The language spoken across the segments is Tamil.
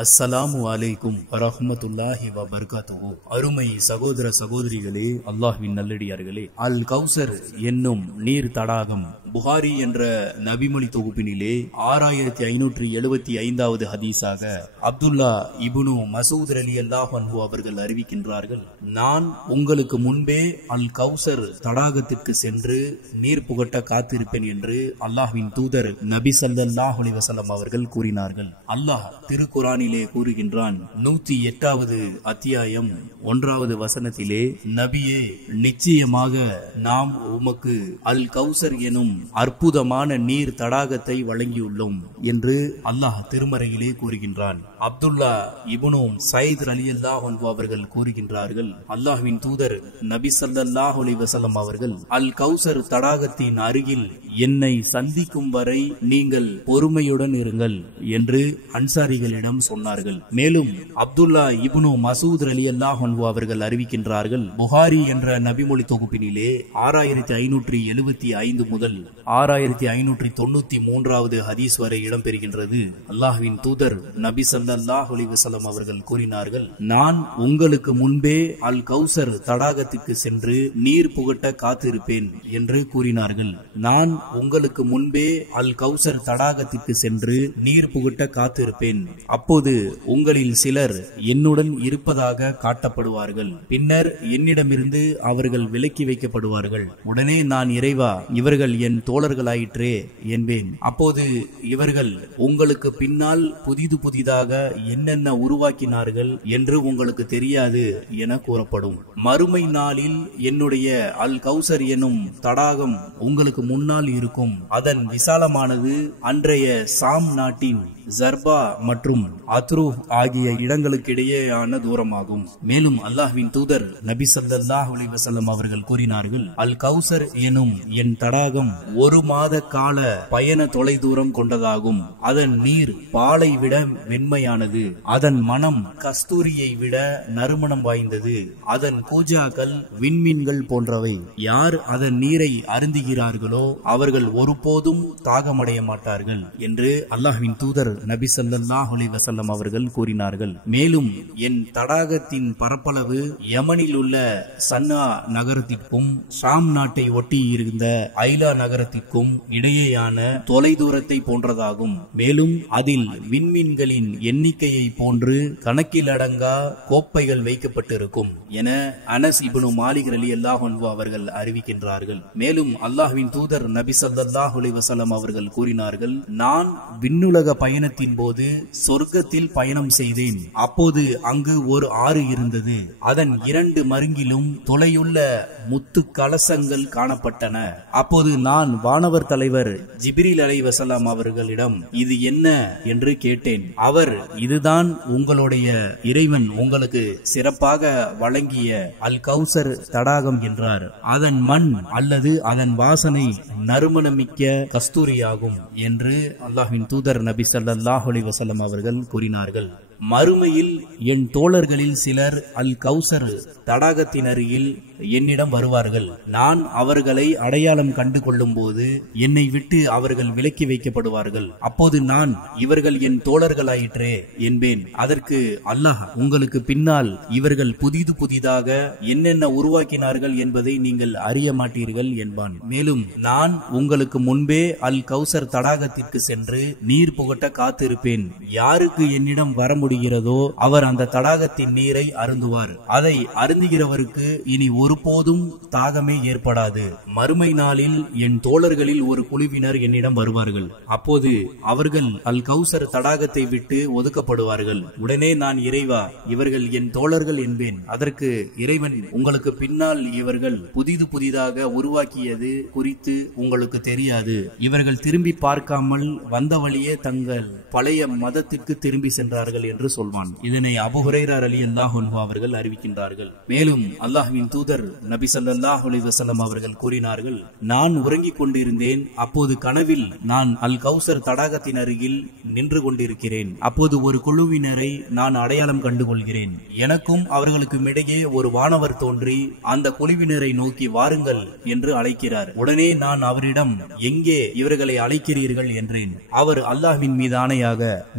அஸ்ஸலாமு அலைக்கும் வரஹ்மத்துல்லாஹி வபரகாத்துஹு. அருமை சகோதர சகோதரிகளே, அல்லாஹ்வின் நல்லடியார்களே, அல் கௌசர் என்னும் நீர் தடாகம் புகாரி என்ற நபிமொழி தொகுப்பினிலே 6575வது ஹதீஸாக அப்துல்லா இப்னு மசூத் ரலியல்லாஹு அன்ஹு அவர்கள் அறிவிக்கின்றார்கள், நான் உங்களுக்கு முன்பே அல் கௌசர் தடாகத்திற்கு சென்று நீர் புகட்ட காத்திருப்பேன் என்று அல்லாஹ்வின் தூதர் நபி ஸல்லல்லாஹு அலைஹி வஸல்லம் அவர்கள் கூறினார்கள். அல்லாஹ் திருக்குர்ஆனிலே கூறுகின்றான், 108வது அத்தியாயம் 1வது வசனத்திலே, நபியே, நிச்சயமாக நாம் உமக்கு அல் கௌசர் எனும் அற்புதமான நீர் தடாகத்தை வழங்கியுள்ளோம் என்று அல்லாஹ் திருமறையிலே கூறுகின்றான். அப்துல்லா இப்னு சயீத் ரலியல்லாஹு அன்ஹு அவர்கள் கூறுகின்றார்கள், அல்லாஹ்வின் தூதர் நபி ஸல்லல்லாஹு அலைஹி வஸல்லம் அவர்கள் அல் கௌசர் தடாகத்தின் அருகில் என்னை சந்திக்கும் வரை நீங்கள் பொறுமையுடன் இருங்கள் என்று அன்சாரிகளிடம் சொன்னார்கள். மேலும் அப்துல்லா இப்னு மசூத் ரலியல்லாஹு அன்ஹு அவர்கள் அறிவிக்கின்றார்கள், புகாரி என்ற நபிமொழி தொகுப்பினிலே 6575 முதல் 6593வது ஹதீஸ் வரை இடம்பெறுகின்றது. அல்லாஹ்வின் தூதர் நபி ஸல்லல்லாஹு அலைஹி வஸல்லம் அவர்கள் கூறினார்கள், நான் உங்களுக்கு முன்பே அல் கௌசர் தடாகத்திற்கு சென்று நீர் புகட்ட காத்திருப்பேன் என்று கூறினார்கள். நான் உங்களுக்கு முன்பே அல் கௌசர் தடாகத்திற்கு சென்று நீர் புகட்ட காத்திருப்பேன். அப்போது உங்களில் சிலர் என்னுடன் இருப்பதாக காட்டப்படுவார்கள். பின்னர் என்னிடமிருந்து அவர்கள் விலக்கி வைக்கப்படுவார்கள். உடனே நான், இறைவா, இவர்கள் என் தோழர்களாயிற்றே என்பேன். அப்போது இவர்கள் உங்களுக்கு பின்னால் புதிதாக என்னென்ன உருவாக்கினார்கள் என்று உங்களுக்கு தெரியாது என கூறப்படும். மறுமை நாளில் என்னுடைய அல் கௌசர் எனும் தடாகம் உங்களுக்கு முன்னால் இருக்கும். அதன் விசாலமானது அன்றைய சாம் நாட்டின் ஜர்பா மற்றும் அத்ரு ஆகிய இடங்களுக்கிடையேயான தூரமாகும். மேலும் அல்லாஹ்வின் தூதர் நபி ஸல்லல்லாஹு அலைஹி வஸல்லம் அவர்கள் கூறினார்கள், அல் கௌசர் எனும் என் தடாகம் 1 மாத கால பயண தொலைதூரம் கொண்டதாகும். அதன் நீர் பாலை விட வெண்மையானது. அதன் மனம் கஸ்தூரியை விட நறுமணம் வாய்ந்தது. அதன் கூஜாக்கள் விண்மீன்கள் போன்றவை. யார் அதன் நீரை அருந்துகிறார்களோ அவர்கள் ஒருபோதும் தாகமடைய மாட்டார்கள் என்று அல்லாஹ்வின் தூதர் நபி ஸல்லல்லாஹு அலைஹி வஸல்லம் அவர்கள் கூறினார்கள். மேலும் என் தடாகத்தின் பரப்பளவு யமனில் உள்ள சன்னா நகரத்திற்கும் ஷாம் நாட்டை ஒட்டி இருந்த ஐலா நகரத்திற்கும் இடையேயான தொலைதூரத்தை போன்றதாகும். மேலும் அதில் விண்மீன்களின் எண்ணிக்கையை போன்று கணக்கிலடங்கா கோப்பைகள் வைக்கப்பட்டிருக்கும் என அனஸ் இப்னு மாலிக் ரலியல்லாஹு அன்ஹு அவர்கள் அறிவிக்கின்றார்கள். மேலும் அல்லாஹ்வின் தூதர் நபி ஸல்லல்லாஹு அலைஹி வஸல்லம் அவர்கள் கூறினார்கள், நான் விண்ணுலக பயணத்தின் போது சொர்க்கத்தில் பயணம் செய்தேன். அப்போது அங்கு ஒரு ஆறு இருந்தது. அதன் 2 மருங்கிலும் தொலையுள்ள முத்து கலசங்கள் காணப்பட்டன. அப்போது நான் வானவர் தலைவர் ஜிப்ரீல் அலைஹிஸ்ஸலாம் அவர்களிடம் இது என்ன என்று கேட்டேன். அவர், இதுதான் உங்களுடைய இறைவன் உங்களுக்கு சிறப்பாக வழங்கிய அல் கௌசர் தடாகம் என்றார். அதன் மண் அல்லது அதன் வாசனை நறுமணமிக்க கஸ்தூரியாகும் என்று அல்லாஹ்வின் தூதர் நபி ஸல்லல்லாஹு அலைஹி வஸல்லம் அவர்கள் கூறினார்கள். மறுமையில் என் தோழர்களில் சிலர் அல் கௌசர் தடாகத்தின் அருகில் என்னிடம் வருவார்கள். நான் அவர்களை அடையாளம் கண்டு கொள்ளும் போது என்னை விட்டு அவர்கள் விலக்கி வைக்கப்படுவார்கள். அப்போது நான், இவர்கள் என் தோழர்களாயிற்றே என்பேன். அதற்கு அல்லாஹ், உங்களுக்கு பின்னால் இவர்கள் புதிதாக என்னென்ன உருவாக்கினார்கள் என்பதை நீங்கள் அறிய மாட்டீர்கள் என்பான். மேலும் நான் உங்களுக்கு முன்பே அல் கௌசர் தடாகத்திற்கு சென்று நீர் புகட்ட காத்திருப்பேன். யாருக்கு என்னிடம் வர முடிகிறதோ அவர் அந்த தடாகத்தின் நீரை அருந்துவார். அதை அருந்துகிறவருக்கு இனி ஒருபோதும் தாகமே ஏற்படாது. மறுமை நாளில் என் தோழர்களில் ஒரு குழுவினர் என்னிடம் வருவார்கள். அப்போது அவர்கள் அல் கௌசர் தடாகத்தை விட்டு ஒதுக்கப்படுவார்கள். உடனே நான், இறைவா, இவர்கள் என் தோழர்கள் என்பேன். அதற்கு இறைவன், உங்களுக்கு பின்னால் இவர்கள் புதிதாக உருவாக்கியது குறித்து உங்களுக்கு தெரியாது. இவர்கள் திரும்பி பார்க்காமல் வந்த வழியே தங்கள் பழைய மதத்திற்கு திரும்பி சென்றார்கள் என்று சொல்வான். இதனை அபூ ஹுரைரா ரலியல்லாஹு அன்ஹு அவர்கள் அறிவிக்கின்றார்கள். மேலும் அல்லாஹ்வின் தூதர் நபி ஸல்லல்லாஹு அலைஹி வஸல்லம் அவர்கள் கூறினார்கள், நான் உறங்கிக் கொண்டிருந்தேன். அப்போது கனவில் நான் அல் கௌசர் தடாகத்தின் அருகில் நின்று கொண்டிருக்கிறேன். அப்போது ஒரு குழுவினரை நான் அடையாளம் கண்டுகொள்கிறேன். எனக்கும் அவர்களுக்கும் இடையே ஒரு வானவர் தோன்றி அந்த குழுவினரை நோக்கி வாருங்கள் என்று அழைக்கிறார். உடனே நான் அவரிடம், எங்கே இவர்களை அழைக்கிறீர்கள் என்றேன். அவர் அல்லாஹ்வின் மீது ஆணையாக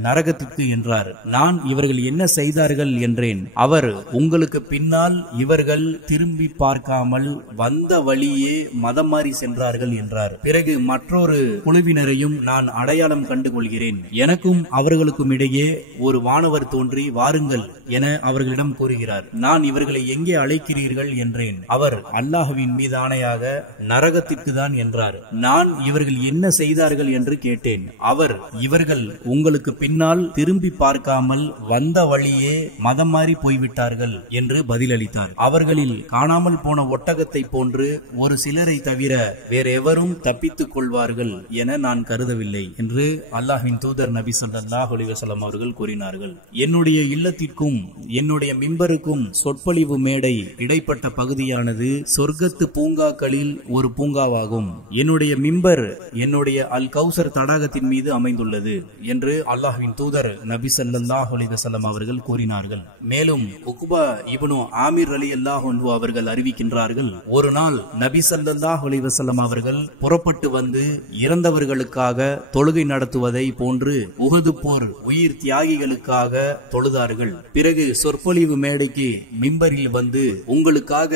நரகத்திற்கு என்றார். நான் நான் இவர்கள் என்ன செய்தார்கள் என்றேன். அவர், உங்களுக்கு பின்னால் இவர்கள் திரும்பி பார்க்காமல் வந்த வழியே மதம் மாறி சென்றார்கள் என்றார். பிறகு மற்றொரு குழுவினரையும் நான் அடையாளம் கண்டு கொள்கிறேன். எனக்கும் அவர்களுக்கும் இடையே ஒரு வானவர் தோன்றி, வாருங்கள் என அவர்களிடம் கூறுகிறார். நான் இவர்களை எங்கே அழைக்கிறீர்கள் என்றேன். அவர், அல்லாஹ்வின் மீது ஆணையாக நரகத்திற்கு தான் என்றார். நான் இவர்கள் என்ன செய்தார்கள் என்று கேட்டேன். அவர், இவர்கள் உங்களுக்கு பின்னால் திரும்பி பார்க்காமல் வந்த வழியே மதம் மாறி போய்விட்டார்கள் என்று பதிலளித்தார். அவர்களில் காணாமல் போன ஒட்டகத்தை போன்று ஒரு சிலரை தவிர வேற எவரும் தப்பித்துக் கொள்வார்கள் என நான் கருதவில்லை என்று அல்லாஹ்வின் தூதர் நபி ஸல்லல்லாஹு அலைஹி வஸல்லம் அவர்கள் கூறினார்கள். என்னுடைய இல்லத்திற்கும் என்னுடைய மிம்பருக்கும் சொற்பொழிவு மேடை இடைப்பட்ட பகுதியானது சொர்க்கத்து பூங்காக்களில் ஒரு பூங்காவாகும். என்னுடைய மிம்பர் என்னுடைய அல் கௌசர் தடாகத்தின் மீது அமைந்துள்ளது என்று அல்லாஹ்வின் தூதர் நபி ஸல்லல்லாஹு அலைஹி வஸல்லம் அவர்கள் கூறினார்கள். மேலும் உக்பா இப்னு ஆமிர் ரலியல்லாஹு அன்ஹு அவர்கள் அறிவிக்கின்றார்கள், ஒரு நாள் நபி ஸல்லல்லாஹு அலைஹி வஸல்லம் அவர்கள் புறப்பட்டு வந்து இறந்தவர்களுக்காக தொழுகை நடத்துவதை போன்று உஹது போர் உயிர் தியாகிகளுக்காக தொழுதார்கள். பிறகு சொற்பொழிவு மேடைக்கு மிம்பரில் வந்து, உங்களுக்காக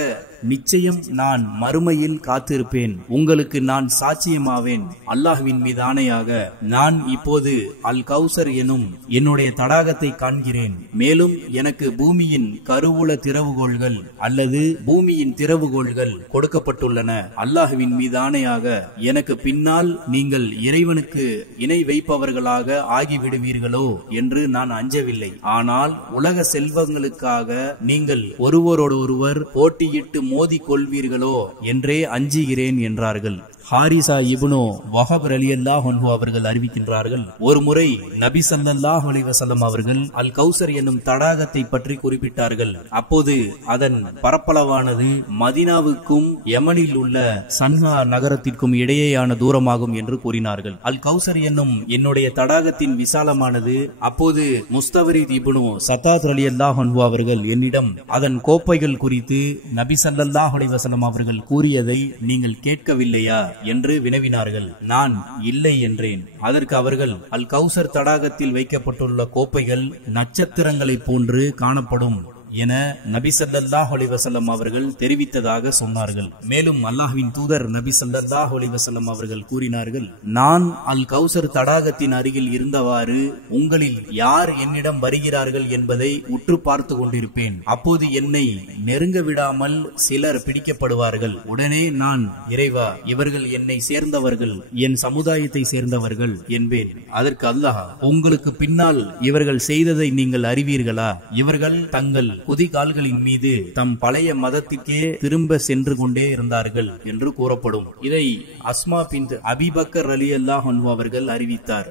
நிச்சயம் நான் மறுமையில் காத்திருப்பேன், உங்களுக்கு நான் சாட்சியமாவேன். அல்லாஹ்வின் மீது ஆணையாக நான் இப்போது அல் கௌசர் எனும் என்னுடைய தடாகத்தை காண்கிறேன். மேலும் எனக்கு பூமியின் கருவூல திறவுகோள்கள் அல்லது பூமியின் திறவுகோள்கள் கொடுக்கப்பட்டுள்ளன. அல்லாஹ்வின் மீது ஆணையாக எனக்கு பின்னால் நீங்கள் இறைவனுக்கு இணை வைப்பவர்களாக ஆகிவிடுவீர்களோ என்று நான் அஞ்சவில்லை. ஆனால் உலக செல்வங்களுக்காக நீங்கள் ஒருவரோடு ஒருவர் போட்டியிட்டு மோதி கொள்வீர்களோ என்றே அஞ்சுகிறேன் என்றார்கள். ஹாரிசா இப்னு வஹப் ரலியல்லாஹு அன்ஹு அவர்கள் அறிவிக்கின்றார்கள், ஒரு முறை நபி ஸல்லல்லாஹு அலைஹி வஸல்லம் அவர்கள் அல் கௌசர் என்னும் தடாகத்தை பற்றி குறிப்பிட்டார்கள். அப்போது அதன் பரப்பளவானது மதீனாவுக்கும் யமனில் உள்ள சன்ஹா நகரத்திற்கும் இடையேயான தூரமாகும் என்று கூறினார்கள். அல் கௌசர் என்னும் என்னுடைய தடாகத்தின் விசாலமானது. அப்போது முஸ்தவரித் இப்னு சத்தாத் ரலியல்லாஹு அன்ஹு அவர்கள் என்னிடம் அதன் கோப்பைகள் குறித்து நபி ஸல்லல்லாஹு அலைஹி வஸல்லம் அவர்கள் கூறியதை நீங்கள் கேட்கவில்லையா என்று வினவினார்கள். நான் இல்லை என்றேன். அதற்கு அவர்கள், அல் கௌசர் தடாகத்தில் வைக்கப்பட்டுள்ள கோப்பைகள் நட்சத்திரங்களைப் போன்று காணப்படும் என நபி ஸல்லல்லாஹு அலைஹி வஸல்லம் அவர்கள் தெரிவித்ததாக சொன்னார்கள். மேலும் அல்லாஹ்வின் தூதர் நபி ஸல்லல்லாஹு அலைஹி வஸல்லம் அவர்கள் கூறினார்கள், நான் அல் கௌசர் தடாகத்தின் அருகில் இருந்தவாறு உங்களில் யார் என்னிடம் வருகிறார்கள் என்பதை உற்று பார்த்து கொண்டிருப்பேன். அப்போது என்னை நெருங்க விடாமல் சிலர் பிடிக்கப்படுவார்கள். உடனே நான், இறைவா, இவர்கள் என்னை சேர்ந்தவர்கள், என் சமுதாயத்தை சேர்ந்தவர்கள் என்பேன். அதற்கு அல்லாஹ், உங்களுக்கு பின்னால் இவர்கள் செய்ததை நீங்கள் அறிவீர்களா? இவர்கள் தங்கள் குதிகால்களின் மீது தம் பழைய மதத்திற்கே திரும்ப சென்று கொண்டே இருந்தார்கள் என்று கூறப்படும். இதை அஸ்மா பின்த் அபி பக்கர் ரலியல்லாஹு அன்ஹு அவர்கள் அறிவித்தார்.